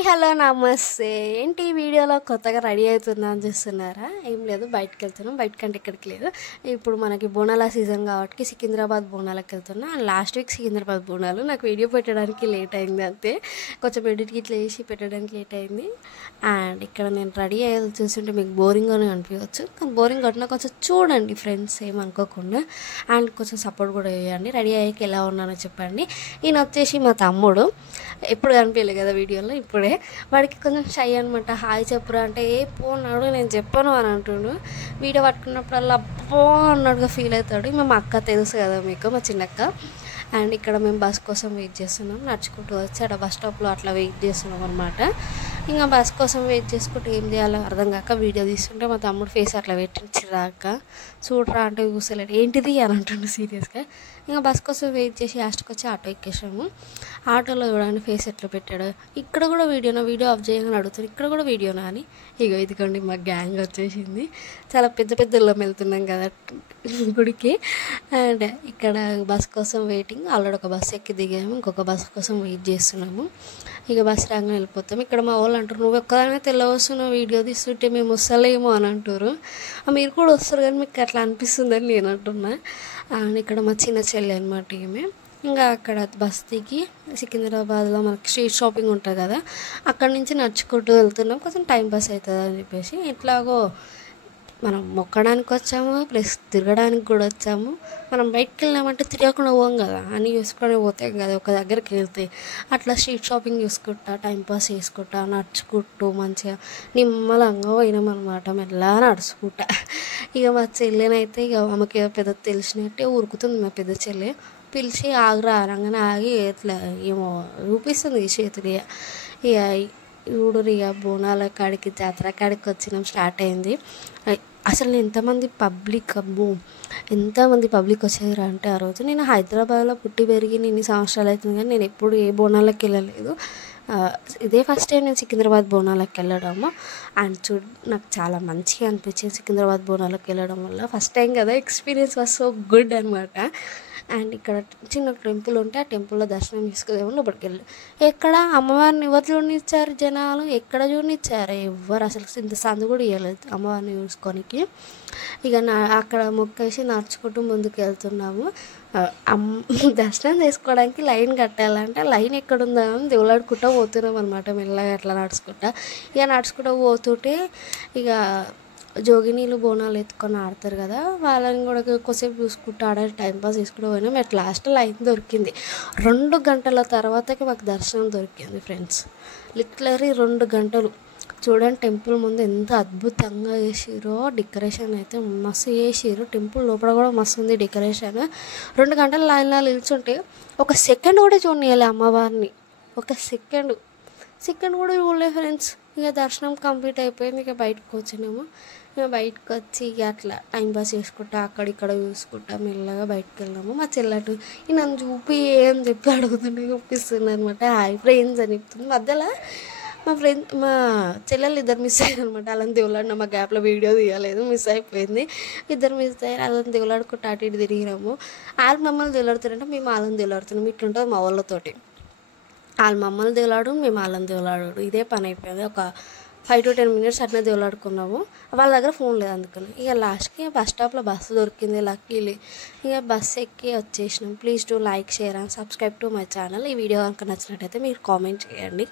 Hi hello నమస్తే. ఏంటి ఈ వీడియోలో కొత్తగా రెడీ అవుతున్నా అని చూస్తున్నారా? ఏం లేదు, బయటకు వెళ్తున్నాం. బయటకంటే ఎక్కడికి లేదు. ఇప్పుడు మనకి బోనాల సీజన్ కాబట్టి సికింద్రాబాద్ బోనాలకు వెళ్తున్నా. లాస్ట్ వీక్ సికింద్రాబాద్ బోనాలు నాకు వీడియో పెట్టడానికి లేట్ అయింది, అంతే. కొంచెం ఎడిట్ ఇట్లా వేసి పెట్టడానికి లేట్ అయింది. అండ్ ఇక్కడ నేను రెడీ అయ్యేది చూస్తుంటే మీకు బోరింగ్గానే అనిపించవచ్చు, కానీ బోరింగ్ కొట్టినా కొంచెం చూడండి ఫ్రెండ్స్, ఏమనుకోకుండా. అండ్ కొంచెం సపోర్ట్ కూడా చేయండి. రెడీ అయ్యాక ఎలా ఉన్నానో చెప్పండి. ఈయన వచ్చేసి మా తమ్ముడు, ఎప్పుడు కనిపించలేదు కదా వీడియోలో, ఇప్పుడే. వాడికి కొంచెం షై అనమాట. హాయ్ చెప్పురా అంటే ఏ పోన్నాడు, నేను చెప్పను అని అంటుండు. వీడియో పట్టుకున్నప్పుడల్లా అబ్బో అన్నట్టుగా ఫీల్ అవుతాడు. మా అక్క తెలుసు కదా మీకు, మా చిన్నక్క. అండ్ ఇక్కడ మేము బస్ కోసం వెయిట్ చేస్తున్నాం. నడుచుకుంటూ వచ్చి అక్కడ బస్ స్టాప్లో అట్లా వెయిట్ చేస్తున్నాం అనమాట. ఇంకా బస్ కోసం వెయిట్ చేసుకుంటూ ఏం చేయాలో అర్థం కాక వీడియో తీస్తుంటే మా తమ్ముడు ఫేస్ అట్లా పెట్టించిరాక చూడరా అంటే కూర్చోలేడు, ఏంటిది అని అంటుండు సీరియస్గా. ఇంకా బస్ కోసం వెయిట్ చేసి లాస్ట్కి వచ్చి ఆటో ఎక్కేసాము. ఆటోలో చూడండి ఫేస్ ఎట్లా పెట్టాడు. ఇక్కడ కూడా వీడియో ఆఫ్ చేయగానే అడుగుతాడు, ఇక్కడ కూడా వీడియోనా అని. ఇగో ఇదిగోండి మా గ్యాంగ్ వచ్చేసింది. చాలా పెద్ద పెద్దలో వెళ్తున్నాం కదా గుడికి. అండ్ ఇక్కడ బస్ కోసం వెయిటింగ్. ఆల్రెడీ ఒక బస్సు ఎక్కి దిగాము, ఇంకొక బస్ కోసం వెయిట్ చేస్తున్నాము. ఇక బస్ రాగానే వెళ్ళిపోతాం. ఇక్కడ మా వాళ్ళు అంటారు, నువ్వు ఒక్కదానే తెల్లవస్తున్నావు వీడియో తీస్తుంటే మేము వస్తలేమో అని అంటారు. మీరు కూడా వస్తారు కానీ మీకు అట్లా అనిపిస్తుందని నేను అంటున్నా. అండ్ ఇక్కడ మా చిన్న చెల్లి అనమాట ఈమె. ఇంకా అక్కడ బస్ దిగి సికింద్రాబాద్లో మనకి స్ట్రీట్ షాపింగ్ ఉంటుంది కదా, అక్కడి నుంచి నడుచుకుంటూ వెళ్తున్నాం. కొంచెం టైం పాస్ అవుతుంది అని చెప్పేసి ఎట్లాగో మనం మొక్కడానికి వచ్చాము, ప్లస్ తిరగడానికి కూడా వచ్చాము. మనం బయటకు వెళ్ళామంటే తిరగకుండా పోం కదా, అన్నీ చూసుకొని పోతాం కదా ఒక దగ్గరికి వెళ్తే. అట్లా స్ట్రీట్ షాపింగ్ చూసుకుంటా, టైంపాస్ చేసుకుంటా, నడుచుకుంటూ మంచిగా నిమ్మలంగా పోయినామన్నమాట, మెల్లగా నడుచుకుంటా. ఇక మా చెల్లెనైతే ఇక ఆమెకి పెద్ద తెలిసినట్టే ఊరుకుతుంది. మా పెద్ద చెల్లె పిలిచి ఆగురా అనగానే ఆగి ఇట్లా ఏమో చూపిస్తుంది చేతులు. ఇక చూడురు, ఇక బోనాల కాడికి జాతర కాడికి వచ్చినాం, స్టార్ట్ అయింది. అసలు ఎంతమంది పబ్లిక్, అబ్బో ఎంతమంది పబ్లిక్ వచ్చారు అంటే ఆ రోజు. నేను హైదరాబాద్లో పుట్టి పెరిగి ఇన్ని సంవత్సరాలు అవుతుంది కానీ నేను ఎప్పుడు ఏ బోనాలకు వెళ్ళలేదు. ఇదే ఫస్ట్ టైం నేను సికింద్రాబాద్ బోనాలకు వెళ్ళడము. అండ్ నాకు చాలా మంచిగా అనిపించింది సికింద్రాబాద్ బోనాలకు వెళ్ళడం వల్ల. ఫస్ట్ టైం కదా, ఎక్స్పీరియన్స్ వాజ్ సో గుడ్ అనమాట. అండ్ ఇక్కడ చిన్న టెంపుల్ ఉంటే ఆ టెంపుల్లో దర్శనం తీసుకుదేమో లోపలికి వెళ్ళి, ఎక్కడ అమ్మవారిని ఎవరు చూడనిచ్చారు జనాలు, ఎక్కడ చూడనిచ్చారు ఎవరు, అసలు ఇంత సందు కూడా ఇవ్వలేదు అమ్మవారిని చూసుకోనికి. ఇక అక్కడ మొక్కేసి నడుచుకుంటూ ముందుకు వెళ్తున్నాము. దర్శనం చేసుకోవడానికి లైన్ కట్టాలంటే లైన్ ఎక్కడుందా అని దేవులాడుకుంటూ పోతున్నాం అనమాట, మెల్లగా అట్లా నడుచుకుంటా. ఇక నడుచుకుంటూ పోతుంటే ఇక జోగినీళ్ళు బోనాలు ఎత్తుకొని ఆడతారు కదా, వాళ్ళని కూడా కొద్దిసేపు చూసుకుంటూ ఆడే టైంపాస్ చేసుకుంటూ పోయినాం. అట్ లాస్ట్ లైన్ దొరికింది. 2 గంటల తర్వాతకి మాకు దర్శనం దొరికింది ఫ్రెండ్స్. లిటరలీ 2 గంటలు. చూడండి టెంపుల్ ముందు ఎంత అద్భుతంగా చేసిరో, డెకరేషన్ అయితే మస్తు చేసిరు. టెంపుల్ లోపల కూడా మస్తు ఉంది డెకరేషన్. 2 గంటల లైన్లో నిల్చుంటే ఒక సెకండ్ కూడా చూడనియాలి అమ్మవారిని, ఒక సెకండ్ కూడా చూడలేదు ఫ్రెండ్స్. ఇక దర్శనం కంప్లీట్ అయిపోయింది. ఇక బయటకు వచ్చినాము. ఇక బయటకు వచ్చి ఇక అట్లా టైంపాస్ చేసుకుంటా అక్కడిక్కడ చూసుకుంటా మెల్లగా బయటకు వెళ్ళాము. మా చెల్లెటు నన్ను చూపి అని చెప్పి అడుగుతుంటే చూపిస్తుంది అనమాట. హాయ్ ఫ్రెండ్స్ అని చెప్తుంది. మధ్యలో మా చెల్లెలు ఇద్దరు మిస్ అయ్యారు అనమాట. వాళ్ళని దేవులాడిన మా గ్యాప్లో వీడియో తీయలేదు, మిస్ అయిపోయింది. ఇద్దరు మిస్ అయ్యారు. వాళ్ళని దేవులాడుకుంటూ అటు ఇటు తిరిగినాము. వాళ్ళు మమ్మల్ని దేవులాడుతారంటే మేము వాళ్ళని దేవులాడుతున్నాం. ఇట్లుంటుంది మా వాళ్ళతోటి. వాళ్ళు మమ్మల్ని దేవులాడు, మేము వాళ్ళని దేవులాడు, ఇదే పని అయిపోయింది. ఒక 5 to 10 minutes అట్లా దేవులాడుకున్నాము. వాళ్ళ దగ్గర ఫోన్ లేదు అందుకని. ఇక లాస్ట్కి బస్ స్టాప్లో బస్సు దొరికింది లక్కీలీ. ఇక బస్సు ఎక్కి వచ్చేసినాం. Please do like, share and subscribe to my channel. ఈ వీడియో కనుక నచ్చినట్టయితే మీరు కామెంట్ చేయండి.